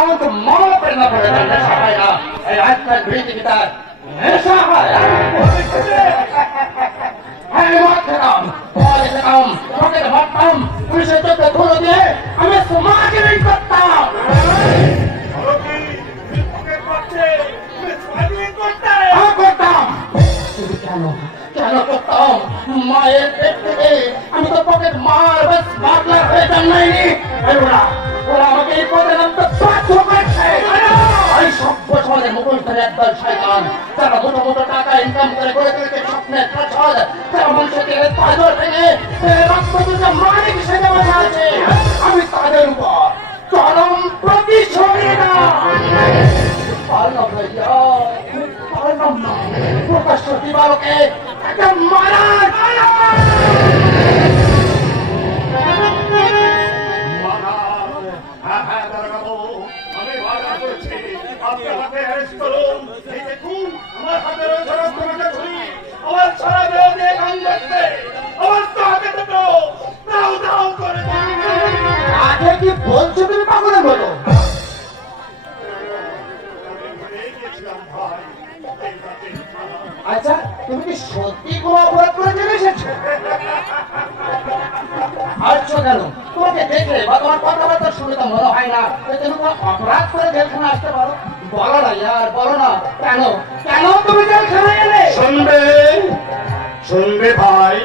আমাকে মামলা করে না করে দেন নেশা হয় না এই আজকাল পৃথিবীতে নেশা হয় হ্যাঁ মদ খেতাম পরে খেতাম পকেটে মারতাম পুলিশের চোখে ধুলো দিয়ে আমি সমাজের করতাম করতাম কিন্তু কেন কেন করতাম মায়ের পেট থেকে আমি তো পকেট মার বেশ বাটলার হয়ে জন্মাইনি ওরা ওরা আমাকে এই পদে নামতে বাধ্য করছে এই সভ্য সমাজের মুখোশ ধরে একদল শয়তান যারা মোটো মোটো টাকা ইনকাম করে গড়ে তুলেছে স্বপ্নের প্রাসাদ যারা মানুষকে পাথর ভেঙে রক্ত তুলে মালিক সেজে বসে আছে আমি তাদের উপর চরম প্রতিশোধী না পারলাম ভাইয়া পারলাম না প্রকাশ্য দিবালোকে একটা মারা আগে কি বলছো তুমি পাগলের মতো আচ্ছা তুমি কি সত্যি কোনো অপরাধ করে চলে এসেছো আসছো কেন তোমাকে দেখে বা তোমার কথাবার্তা শুনে তো মনে হয় না তুমি কোনো অপরাধ করে জেলখানে আসতে পারো বলো না ইয়ার বলো না কেন কেন তুমি জেলখানে এলে শুনবে শুনবে ভাই